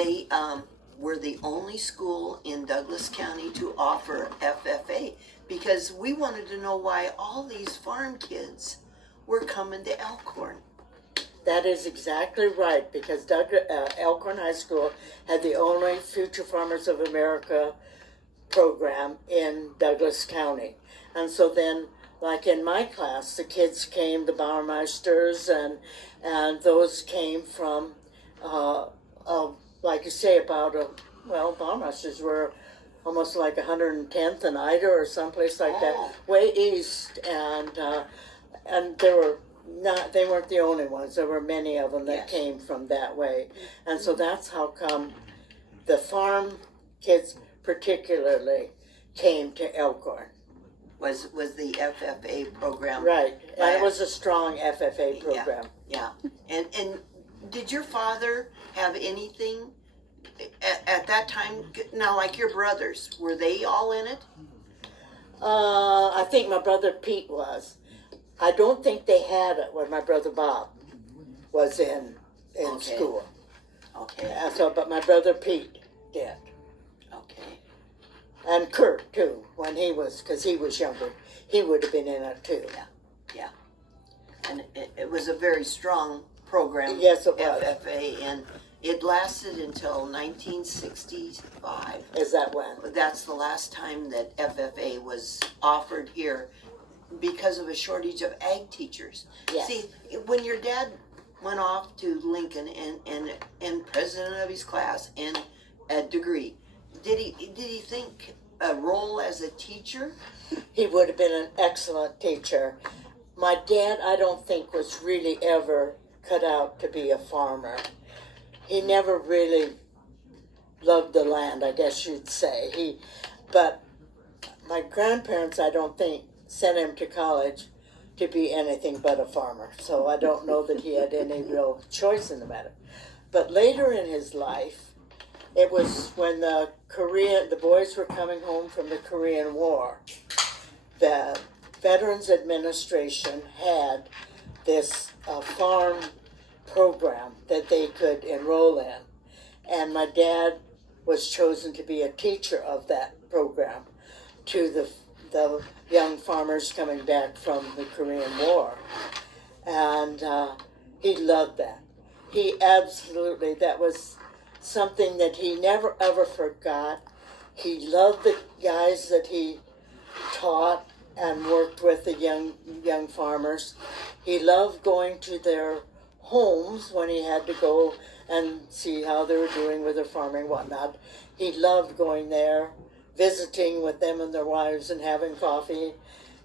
they were the only school in Douglas County to offer FFA, because we wanted to know why all these farm kids were coming to Elkhorn. That is exactly right, because Elkhorn High School had the only Future Farmers of America program in Douglas County. And so then, like in my class, the kids came, the Bauermeisters, and those came from, like you say, Bauermeisters were almost like 110th and Ida or someplace like that, way east, and they weren't the only ones. There were many of them that came from that way. And so that's how come the farm kids particularly came to Elkhorn. Was the FFA program. Right. And it was a strong FFA program. Yeah. And did your father have anything at that time? Now, like your brothers, were they all in it? I think my brother Pete was. I don't think they had it when my brother Bob was in school. Okay. But my brother Pete did. Okay. And Kurt too, when he was, because he was younger, he would have been in it too. Yeah. And it was a very strong program. Yes, it was. FFA, and it lasted until 1965. Is that when? That's the last time that FFA was offered here, because of a shortage of ag teachers. Yes. See, when your dad went off to Lincoln and president of his class and a degree, did he think a role as a teacher? He would have been an excellent teacher. My dad, I don't think, was really ever cut out to be a farmer. He never really loved the land, I guess you'd say. But my grandparents, I don't think, sent him to college to be anything but a farmer. So I don't know that he had any real choice in the matter. But later in his life, it was when the boys were coming home from the Korean War. The Veterans Administration had this farm program that they could enroll in. And my dad was chosen to be a teacher of that program to the young farmers coming back from the Korean War. And he loved that. That was something that he never ever forgot. He loved the guys that he taught and worked with, the young farmers. He loved going to their homes when he had to go and see how they were doing with their farming and whatnot. He loved going there, visiting with them and their wives and having coffee.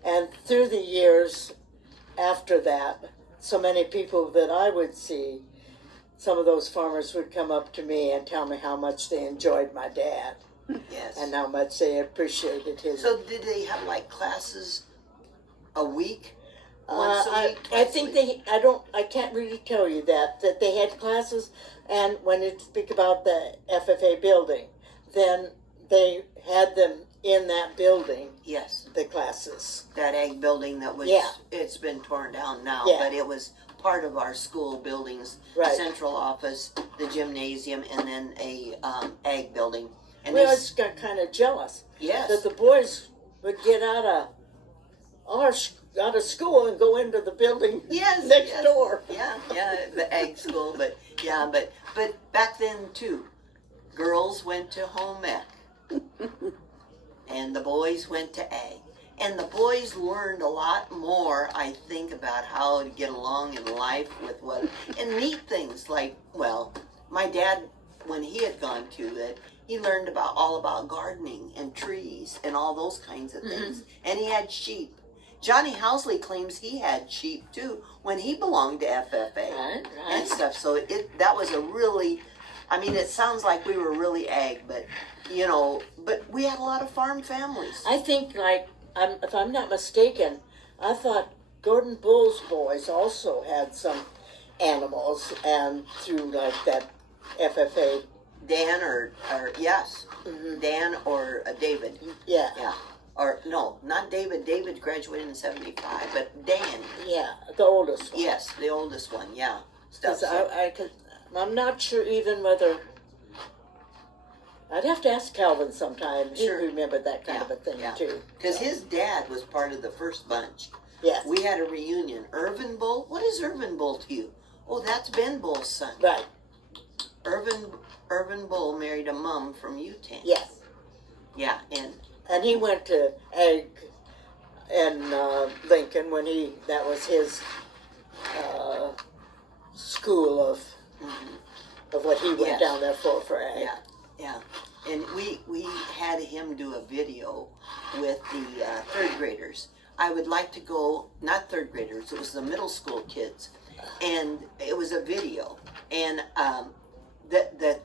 And through the years after that, so many people that I would see, some of those farmers would come up to me and tell me how much they enjoyed my dad. Yes. And how much they appreciated his. So did they have like classes a week? Once a week? I think I can't really tell you that they had classes, and when you speak about the FFA building, then they had them in that building. Yes. The classes. That ag building that was, it's been torn down now, but it was part of our school buildings, right. The central office, the gymnasium, and then a ag building. And we always got kind of jealous. Yes. That the boys would get out of school and go into the building next door. Yeah, the ag school, but back then too, girls went to home ec, and the boys went to ag. And the boys learned a lot more, I think, about how to get along in life and neat things like, my dad, when he had gone to it, he learned all about gardening and trees and all those kinds of things. Mm-hmm. And he had sheep. Johnny Housley claims he had sheep too when he belonged to FFA and stuff. So that was a really, it sounds like we were really ag, but we had a lot of farm families. I think, if I'm not mistaken, I thought Gordon Bull's boys also had some animals, and through that FFA. Dan or yes, mm-hmm. Dan or David. Yeah. Or no, not David. David graduated in '75, but Dan. Yeah, the oldest one. Yes, the oldest one. Yeah. I'm not sure even whether I'd have to ask Calvin sometime. He'd Sure. remember that kind of a thing, too. Because So, his dad was part of the first bunch. yes. We had a reunion. Irvin Bull? What is Irvin Bull to you? Oh, that's Ben Bull's son. Right. Irvin Bull married a mum from Utah. Yes. Yeah, And he went to Egg in Lincoln when that was his school of what he went Yes. down there for Egg. yeah. And we had him do a video with the third graders. I would like to go, not third graders, it was the middle school kids. And it was a video. And that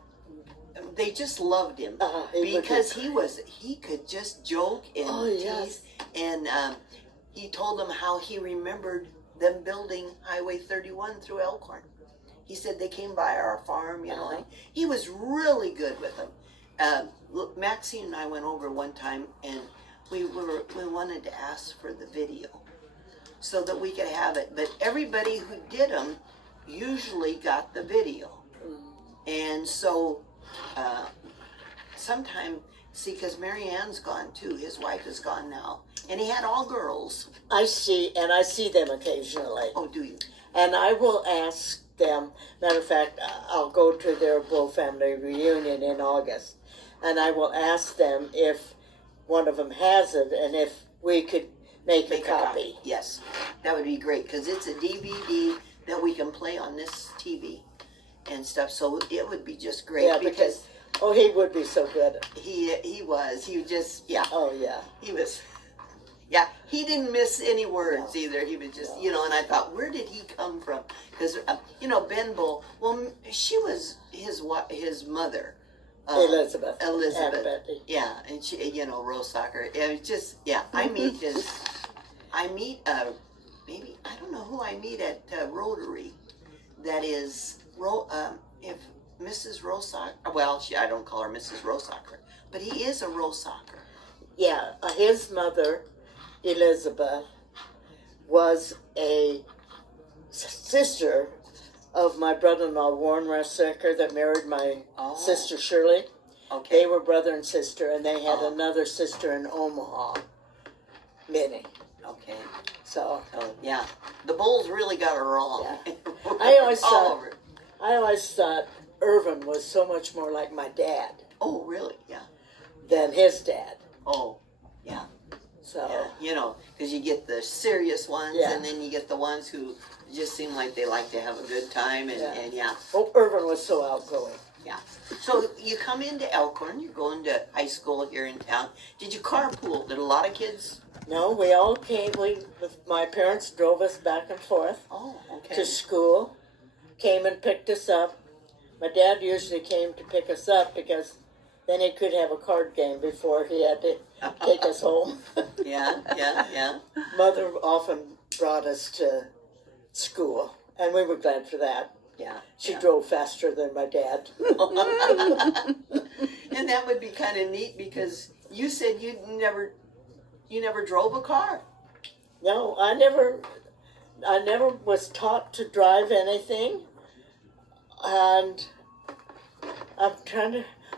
they just loved him because he could just joke and tease. And he told them how he remembered them building Highway 31 through Elkhorn. He said they came by our farm, you know. And he was really good with them. Maxine and I went over one time, and we wanted to ask for the video so that we could have it. But everybody who did them usually got the video. And so sometime, see, because Mary Ann's gone too. His wife is gone now. And he had all girls. I see them occasionally. Oh, do you? And I will ask them. Matter of fact, I'll go to their Bull family reunion in August, and I will ask them if one of them has it and if we could make a copy. Yes, that would be great because it's a DVD that we can play on this TV and stuff. So it would be just great. Yeah, because he would be so good. He was. He just Oh yeah. He was. Yeah, he didn't miss any words either. He was just, and I thought, where did he come from? Because, Ben Bull, well, she was his mother. Elizabeth. Elizabeth. Aunt Betty. Yeah, and she, Rosacker. It was just, I meet maybe, I don't know who I meet at Rotary. That is, if Mrs. Rosacker, well, I don't call her Mrs. Rosacker, but he is a Rosacker. Yeah, his mother, Elizabeth, was a sister of my brother-in-law, Warren Rosacker, that married my sister, Shirley. Okay. They were brother and sister, and they had another sister in Omaha, Minnie. Okay. So. Oh, yeah. The Bulls really got it wrong. Yeah. I always thought Irvin was so much more like my dad. Oh, really? Yeah. Than his dad. Oh, yeah. So. Yeah. Because you get the serious ones, and then you get the ones who just seem like they like to have a good time, and yeah. Oh, Irvin was so outgoing. Yeah. So you come into Elkhorn, you're going to high school here in town. Did you carpool? Did a lot of kids? No, we all came. My parents drove us back and forth to school, came and picked us up. My dad usually came to pick us up because then he could have a card game before he had to take us home. Yeah. Mother often brought us to school, and we were glad for that. Yeah. She drove faster than my dad. And that would be kind of neat because you said you never drove a car. No, I never was taught to drive anything. And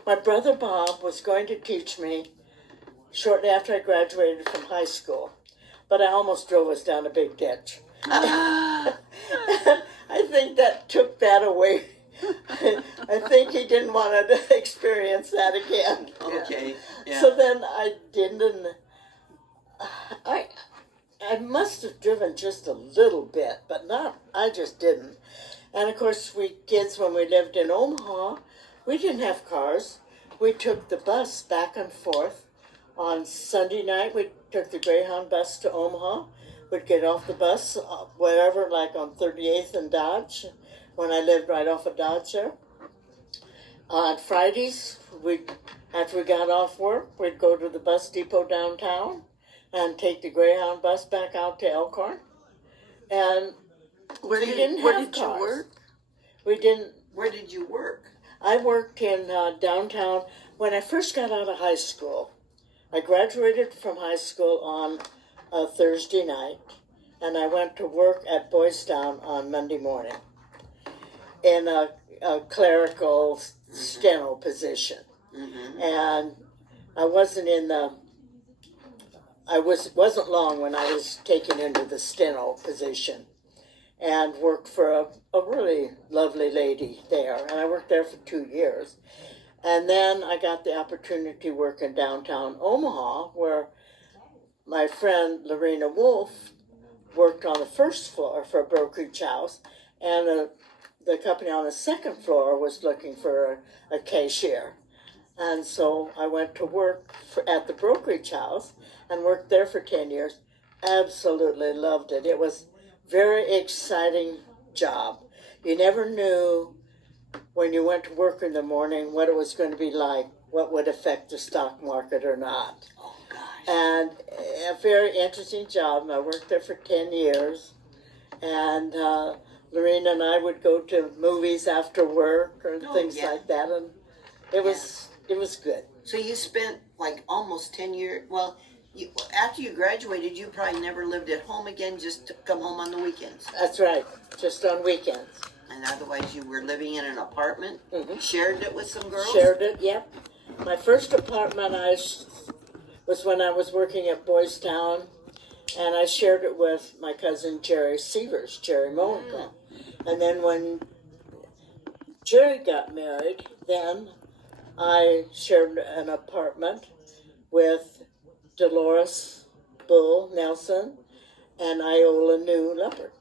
my brother Bob was going to teach me shortly after I graduated from high school, but I almost drove us down a big ditch. I think that took that away. I think he didn't want to experience that again. Okay. Yeah. So then I didn't. I must have driven just a little bit, but I just didn't. And of course, we kids, when we lived in Omaha, we didn't have cars. We took the bus back and forth. On Sunday night, we took the Greyhound bus to Omaha. We'd get off the bus wherever, like on 38th and Dodge, when I lived right off of Dodge there. On Fridays, after we got off work, we'd go to the bus depot downtown and take the Greyhound bus back out to Elkhorn. And Where did you work? We didn't. Where did you work? I worked in downtown when I first got out of high school. I graduated from high school on a Thursday night, and I went to work at Boys Town on Monday morning in a clerical steno position. And I wasn't in the. Wasn't long when I was taken into the steno position, and worked for a really lovely lady there, and I worked there for 2 years. And then I got the opportunity to work in downtown Omaha, where my friend Lorena Wolf worked on the first floor for a brokerage house, and the company on the second floor was looking for a cashier. And so I went to work at the brokerage house and worked there for 10 years. Absolutely loved it. It was a very exciting job. You never knew when you went to work in the morning what it was going to be like, what would affect the stock market or not. Oh, gosh. And a very interesting job. I worked there for 10 years. And Lorena and I would go to movies after work or things like that. And it was good. So you spent like almost 10 years. Well, after you graduated, you probably never lived at home again, just to come home on the weekends. That's right, just on weekends. And otherwise you were living in an apartment, shared it with some girls? Shared it, yep. My first apartment was when I was working at Boys Town, and I shared it with my cousin Jerry Sievers, Jerry Monica. And then when Jerry got married, then I shared an apartment with Dolores Bull Nelson and Iola New Leopard.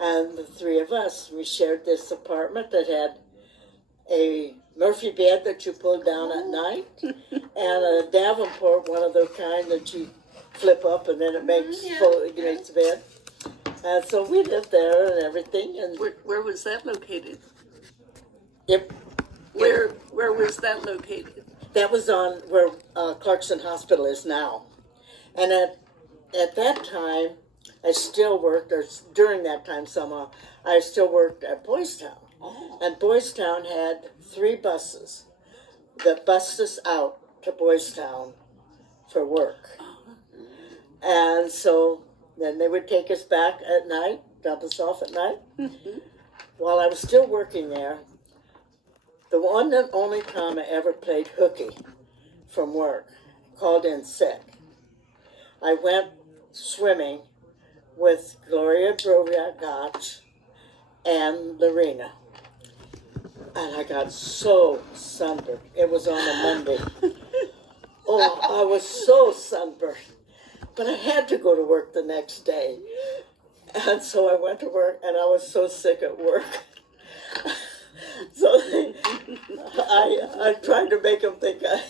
And the three of us, we shared this apartment that had a Murphy bed that you pulled down at night and a Davenport, one of the kind that you flip up and then it makes the bed. And so we lived there and everything. And where was that located? Yep. Where was that located? That was on where Clarkson Hospital is now. And at that time, I still worked, or during that time somehow, I still worked at Boys Town. Oh. And Boys Town had 3 buses that bussed us out to Boys Town for work. And so then they would take us back at night, dump us off at night. While I was still working there, the one and only time I ever played hooky from work, called in sick, I went swimming with Gloria Brovia Gotch and Lorena. And I got so sunburned. It was on a Monday. Oh, I was so sunburned. But I had to go to work the next day. And so I went to work, and I was so sick at work. So I tried to make them think I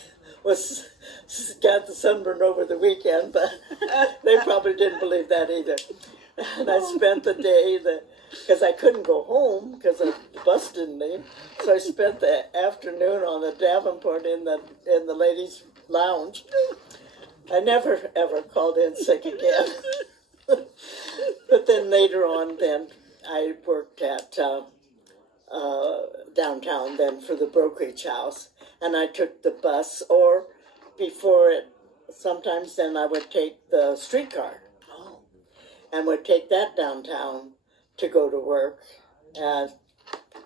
got the sunburn over the weekend, but they probably didn't believe that either. And I spent the day, because I couldn't go home because the bus didn't leave, so I spent the afternoon on the Davenport in the ladies' lounge. I never ever called in sick again. But then later on, then I worked at downtown then for the brokerage house, and I took the bus, or before it, sometimes then I would take the streetcar and would take that downtown to go to work and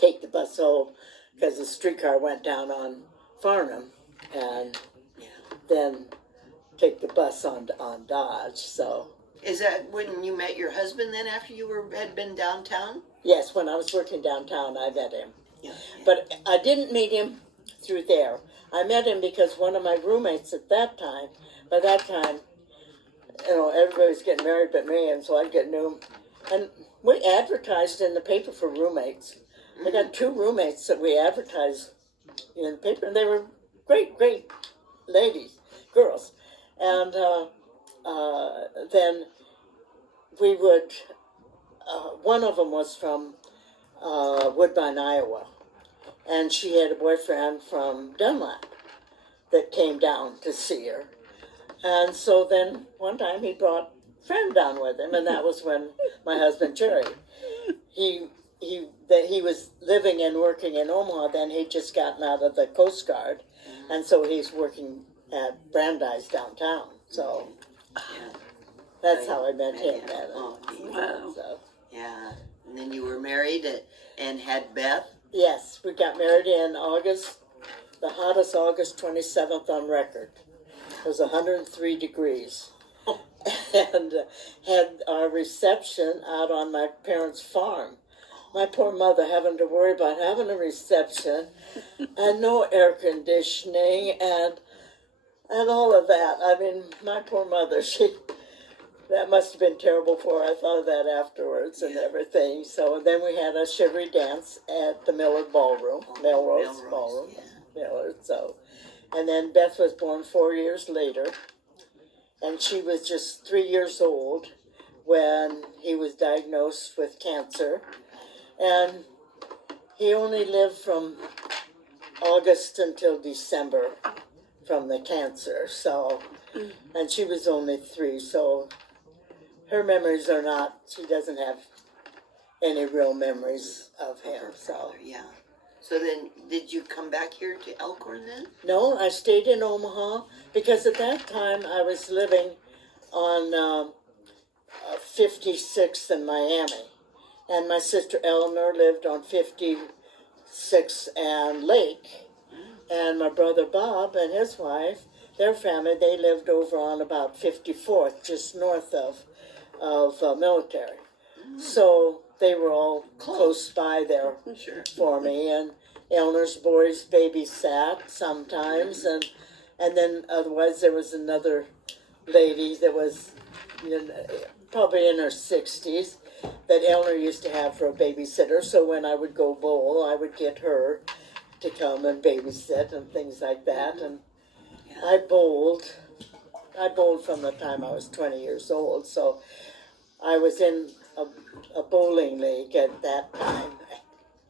take the bus home because the streetcar went down on Farnham, and then take the bus on Dodge. So is that when you met your husband then, after you had been downtown? Yes, when I was working downtown, I met him. Yeah. But I didn't meet him through there. I met him because one of my roommates at that time, by that time, everybody was getting married but me, and so I'd get new. And we advertised in the paper for roommates. I got 2 roommates that we advertised in the paper, and they were great, great ladies, girls. And then we would, one of them was from Woodbine, Iowa, and she had a boyfriend from Dunlap that came down to see her. And so then one time he brought a friend down with him, and that was when my husband Jerry, he was living and working in Omaha. Then he'd just gotten out of the Coast Guard, and so he's working at Brandeis downtown. So that's how I met him. Wow. So. Yeah. And then you were married and had Beth? Yes, we got married in August the hottest August 27th on record. It was 103 degrees. And had our reception out on my parents' farm. My poor mother having to worry about having a reception and no air conditioning and all of that. I mean, my poor mother, that must have been terrible for her. I thought of that afterwards and everything. So then we had a shivery dance at the Millard Ballroom, Melrose Ballroom, Millard. So, and then Beth was born 4 years later, and she was just 3 years old when he was diagnosed with cancer, and he only lived from August until December from the cancer. So, and she was only 3, so her memories are not, she doesn't have any real memories of him. So, yeah. So then, did you come back here to Elkhorn then? no, I stayed in Omaha because at that time I was living on 56th in Miami, and my sister Eleanor lived on 56th and Lake, and my brother Bob and his wife, their family, they lived over on about 54th, just north of Military. So they were all close by there for me, and Eleanor's boys babysat sometimes, and then otherwise there was another lady that was probably in her 60s that Eleanor used to have for a babysitter. So when I would go bowl, I would get her to come and babysit and things like that. And I bowled from the time I was 20 years old. So I was in a bowling league at that time,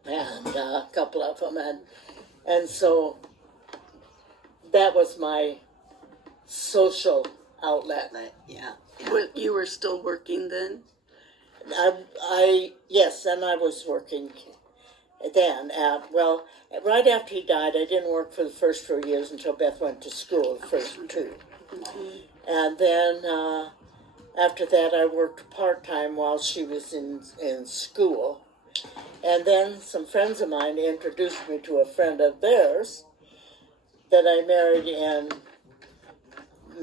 and a couple of them, and so that was my social outlet. You were still working then? Yes, and I was working then. Right after he died, I didn't work for the first 4 years until Beth went to school, the first 2. And then after that, I worked part-time while she was in school. And then some friends of mine introduced me to a friend of theirs that I married in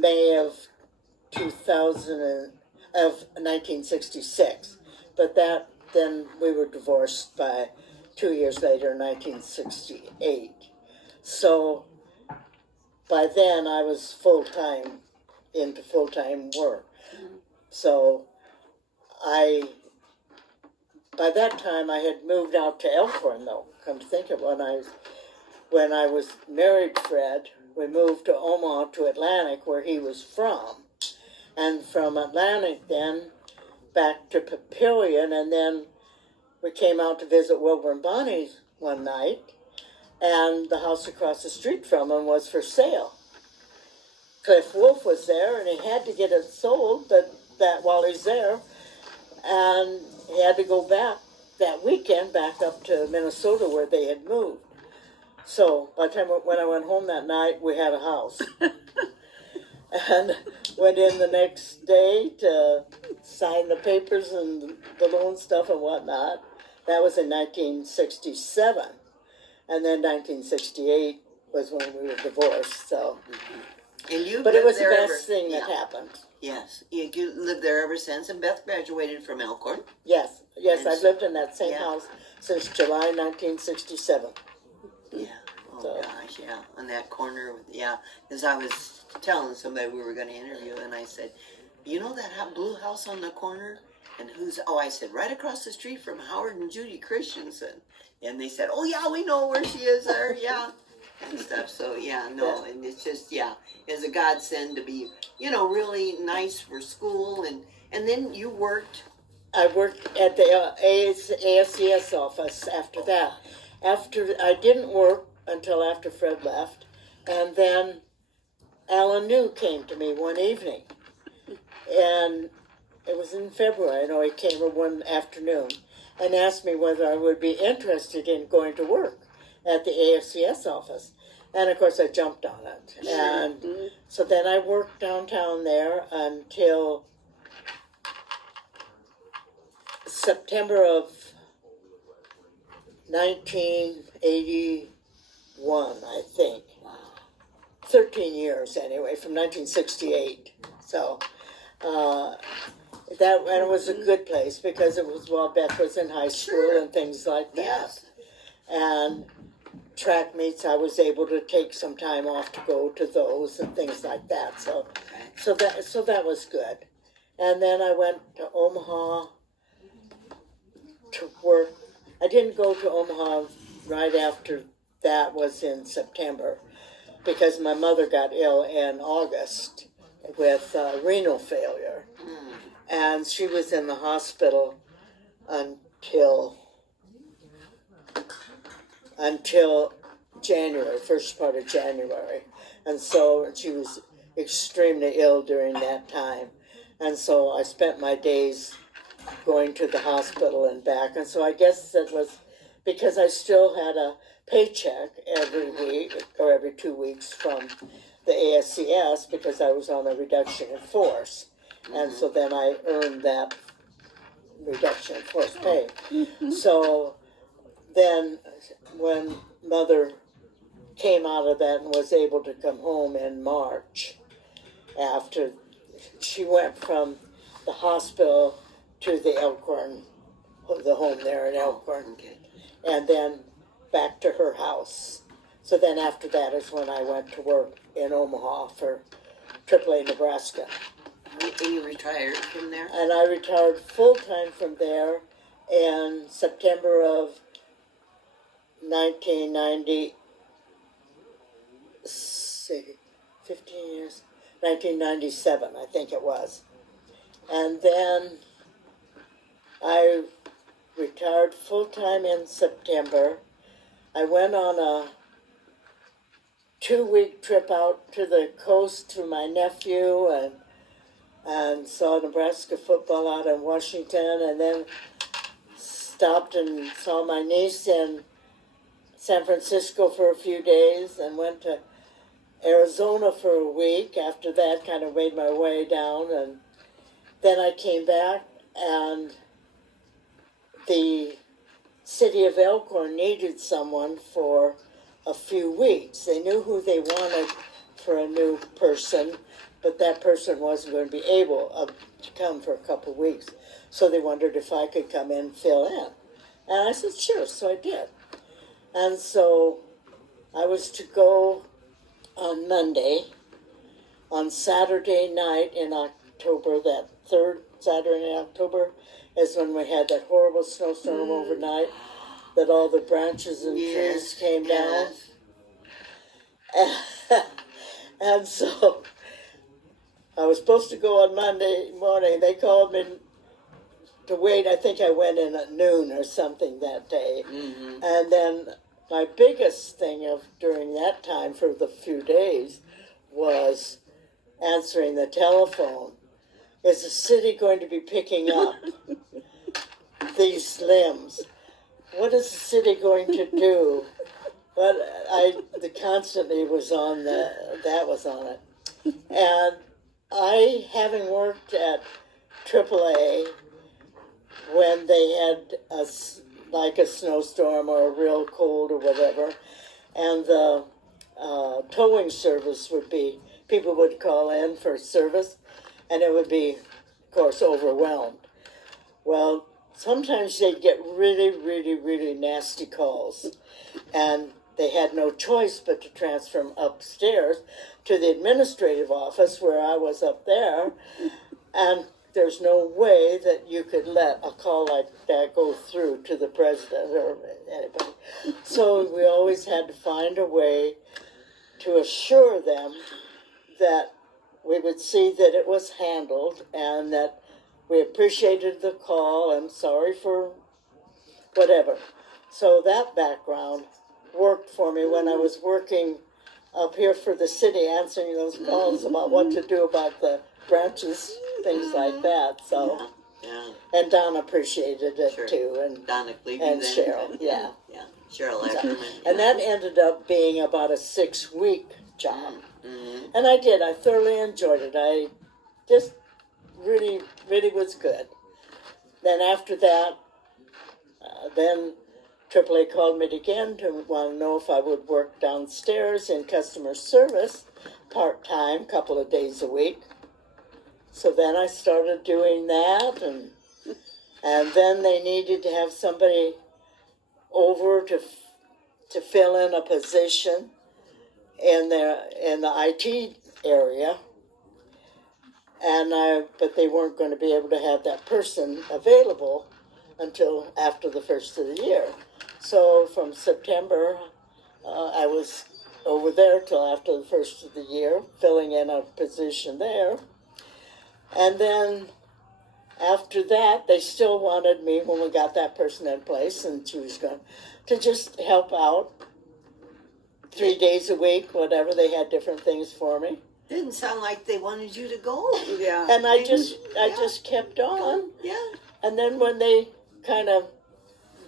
May of 1966. But then we were divorced by 2 years later, 1968. So by then I was into full-time work. So by that time I had moved out to Elkhorn, though. Come to think of it, when I was married Fred, we moved to Omaha to Atlantic, where he was from. And from Atlantic then back to Papillion, and then we came out to visit Wilbur and Bonnie one night, and the house across the street from him was for sale. Cliff Wolf was there, and he had to get it sold, but that while he's there, and he had to go back that weekend back up to Minnesota where they had moved. So by the time when I went home that night, we had a house. And went in the next day to sign the papers and the loan stuff and whatnot. That was in 1967. And then 1968 was when we were divorced. So, but it was the best thing that happened. Yes, you lived there ever since, and Beth graduated from Elkhorn. Yes, I've lived in that same house since July 1967. Yeah. Oh gosh, yeah. On that corner, because I was telling somebody we were going to interview, and I said, you know that blue house on the corner? And I said, right across the street from Howard and Judy Christensen. And they said, oh yeah, we know where she is there, and stuff. So and it's just, it's a godsend to be, really nice for school. And then you worked. I worked at the ASCS office after that. I didn't work until after Fred left, and then Alan New came to me one evening, and it was in February. I know he came one afternoon and asked me whether I would be interested in going to work at the AFCS office, and of course I jumped on it. And so then I worked downtown there until September of 1981, I think. Wow. 13 years anyway, from 1968. So and it was a good place because it was while Beth was in high school Sure. and things like that. Yes. And track meets, I was able to take some time off to go to those and things like that. So, Okay. so that was good. And then I went to Omaha to work. I didn't go to Omaha right after that was in September because my mother got ill in August with renal failure. And she was in the hospital until January, first part of January. And so she was extremely ill during that time. And so I spent my days going to the hospital and back. And so I guess it was because I still had a paycheck every week or every 2 weeks from the ASCS because I was on a reduction in force. And so then I earned that reduction in force pay. So then when Mother came out of that and was able to come home in March, after she went from the hospital to the Elkhorn, the home there in Elkhorn, Okay. and then back to her house. So then after that is when I went to work in Omaha for AAA Nebraska. And you retired from there? And I retired full-time from there in September of 1990, 15 years, 1997, I think it was. And then I retired full-time in September. I went on a 2-week trip out to the coast to my nephew and saw Nebraska football out in Washington, and then stopped and saw my niece in San Francisco for a few days and went to Arizona for a week. After that, kind of made my way down, and then I came back, and the city of Elkhorn needed someone for a few weeks. They knew who they wanted for a new person, but that person wasn't going to be able to come for a couple of weeks. So they wondered if I could come in and fill in. And I said, sure, so I did. And so I was to go on Monday. On Saturday night in October, that third Saturday in October, is when we had that horrible snowstorm overnight, that all the branches and trees came down. And so I was supposed to go on Monday morning. They called me to wait. I think I went in at noon or something that day. Mm-hmm. And then my biggest thing during that time for the few days was answering the telephone. Is the city going to be picking up these limbs? What is the city going to do? But the constantly was on that was on it. And I, having worked at AAA when they had like a snowstorm or a real cold or whatever, and the towing service people would call in for service, and it would be, of course, overwhelmed. Well, sometimes they'd get really, really, really nasty calls, and they had no choice but to transfer them upstairs to the administrative office where I was up there, and there's no way that you could let a call like that go through to the president or anybody. So we always had to find a way to assure them that we would see that it was handled and that we appreciated the call and sorry for whatever. So that background worked for me when I was working up here for the city, answering those calls about what to do about the branches, things like that. So, yeah. And Don appreciated it Sure. too, and Donna Clevey and then. Cheryl, yeah. Yeah, Cheryl Ackerman. And that ended up being about a 6-week job. Mm-hmm. And I did. I thoroughly enjoyed it. I just really, really was good. Then after that, then AAA called me again to want to know if I would work downstairs in customer service part-time, couple of days a week. So then I started doing that, and then they needed to have somebody over to fill in a position in the IT area, but they weren't going to be able to have that person available until after the first of the year. So from September, I was over there till after the first of the year, filling in a position there. And then after that, they still wanted me when we got that person in place, and she was going to just help out 3 days a week, whatever. They had different things for me. Didn't sound like they wanted you to go. Yeah. And I just kept on. Yeah. And then when they kind of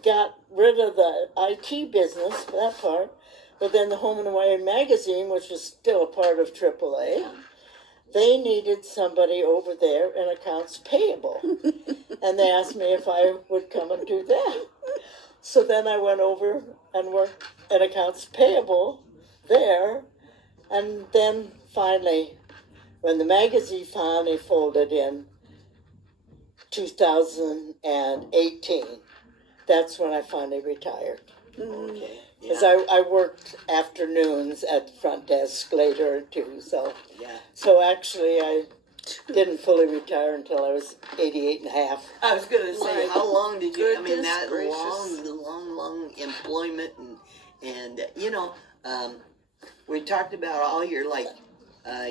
got rid of the IT business, that part, but then the Home and Away magazine, which was still a part of AAA, they needed somebody over there in accounts payable. And they asked me if I would come and do that. So then I went over and worked in accounts payable there. And then finally, when the magazine finally folded in 2018, that's when I finally retired. Okay. Because I worked afternoons at the front desk later too, so. Yeah. So actually I didn't fully retire until I was 88 and a half. I was going to say, My how long did you, I mean, goodness that gracious. long employment and you know, we talked about all your, like,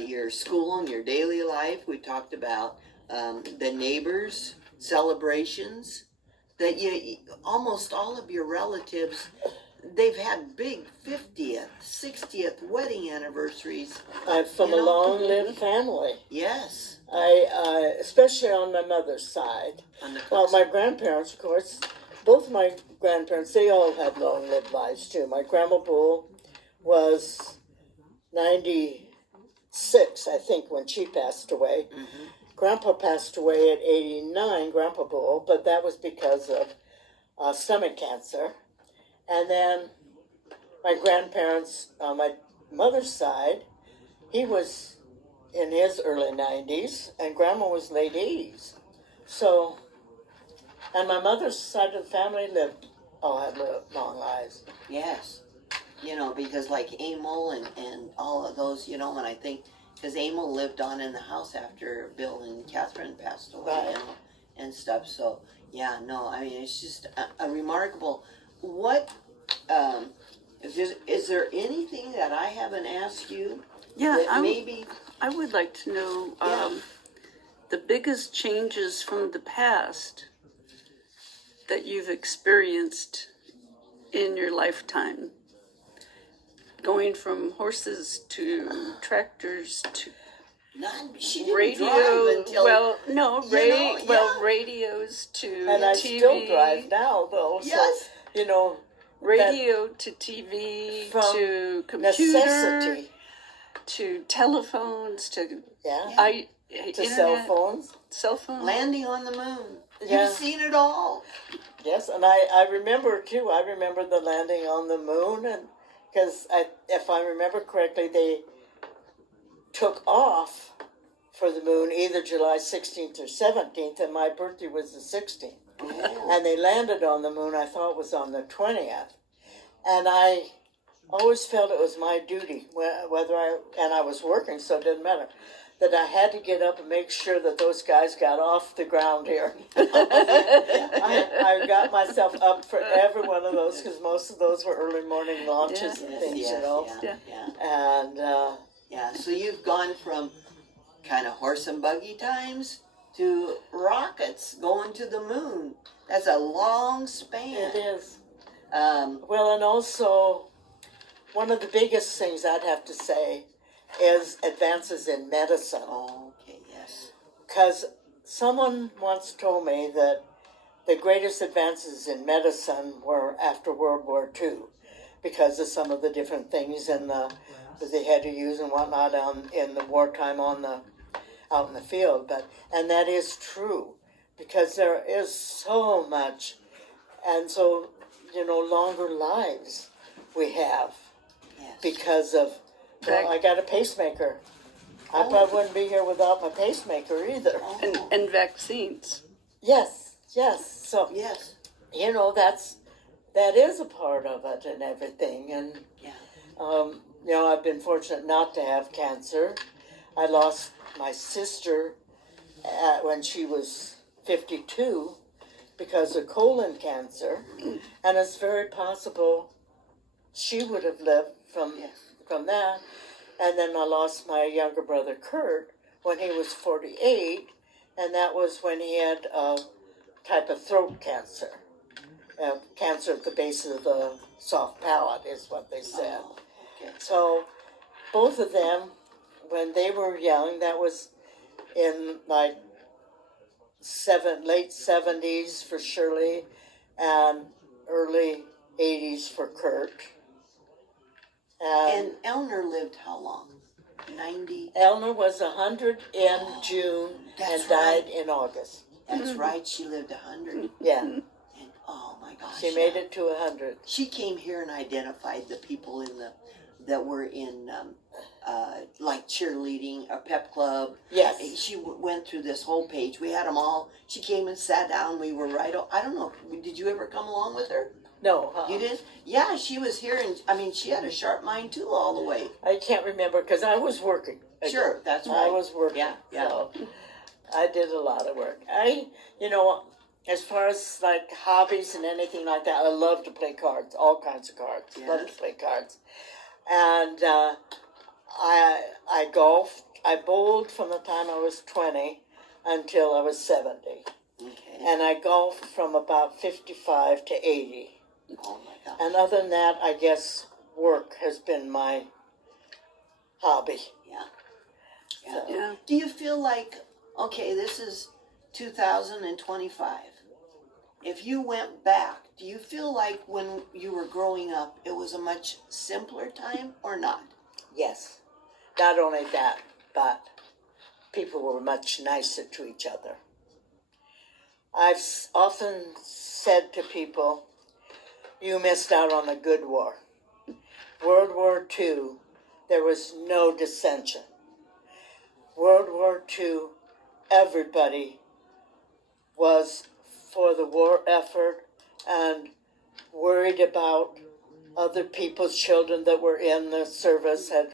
your school and your daily life. We talked about the neighbors' celebrations, that you almost all of your relatives, they've had big 50th, 60th wedding anniversaries. I'm from You a know? long-lived family. Yes. I especially on my mother's side. On the Well, my grandparents, of course, both my grandparents, they all had long-lived lives too. My Grandma Bull was 96, I think, when she passed away. Mhm. Grandpa passed away at 89, Grandpa Bull, but that was because of stomach cancer. And then my grandparents, on my mother's side, he was in his early 90s, and Grandma was late 80s. So, and my mother's side of the family had lived long lives. Yes. You know, because like Emil and all of those, you know, when I think, because Emil lived on in the house after Bill and Catherine passed away, Right. you know, and stuff. So, yeah, no, I mean, it's just a remarkable. What, is there anything that I haven't asked you? Yeah, That maybe, I would like to know Yeah. the biggest changes from the past that you've experienced in your lifetime. Going from horses to tractors to she didn't radio. drive until, Well, no, know, yeah. radios to And I TV. still drive now, though. Yes. So, you know, Radio to TV From to computer necessity. to telephones to Yeah. I To internet, cell phones. cell phone. landing on the moon. Yeah. You've seen it all. Yes, and I remember too. I remember the landing on the moon, and because if I remember correctly, they took off for the moon either July 16th or 17th, and my birthday was the 16th. Oh. And they landed on the moon. I thought was on the 20th, and I always felt it was my duty, whether I was working, so it didn't matter, that I had to get up and make sure that those guys got off the ground here. I got myself up for every one of those because most of those were early morning launches and things, Yes, you know. yeah. And Yeah, so you've gone from kind of horse and buggy times to rockets going to the moon. That's a long span. it is. Um, Well, and also, one of the biggest things I'd have to say is advances in medicine. okay, yes. Because someone once told me that the greatest advances in medicine were after World War II because of some of the different things that they had to use and whatnot in the wartime out in the field. And that is true because there is so much. And so longer lives we have Yes. because of, I got a pacemaker. I probably wouldn't be here without my pacemaker either. Oh. and vaccines. Yes. So, Yes. that is a part of it and everything. And, Yeah. I've been fortunate not to have cancer. I lost my sister when she was 52 because of colon cancer. And it's very possible she would have lived from that. And then I lost my younger brother Kurt when he was 48, and that was when he had a type of throat cancer. Cancer at the base of the soft palate is what they said. Oh, okay. So both of them, when they were young, that was in like late 70s for Shirley and early 80s for Kurt. And Eleanor lived how long? 90? Eleanor was 100 in June and that's died right. in August. That's right. She lived 100. Yeah, And oh my gosh. she made it to 100. She came here and identified the people that were in like cheerleading, a pep club. Yes. She went through this whole page. We had them all. She came and sat down. We were right. I don't know. Did you ever come along with her? No, You did? Yeah, she was here, and I mean, she had a sharp mind too, all the way. I can't remember because I was working. Sure, that's right. I was working. Yeah. So I did a lot of work. As far as like hobbies and anything like that, I love to play cards, all kinds of cards. Yes. Love to play cards. And I golfed. I bowled from the time I was 20 until I was 70. Okay. And I golfed from about 55 to 80. Oh my God. And other than that, I guess work has been my hobby. Yeah. Yeah. Do you feel like, okay, this is 2025. If you went back, do you feel like when you were growing up, it was a much simpler time or not? Yes. Not only that, but people were much nicer to each other. I've often said to people, you missed out on a good war. World War II, there was no dissension. World War II, everybody was for the war effort and worried about other people's children that were in the service had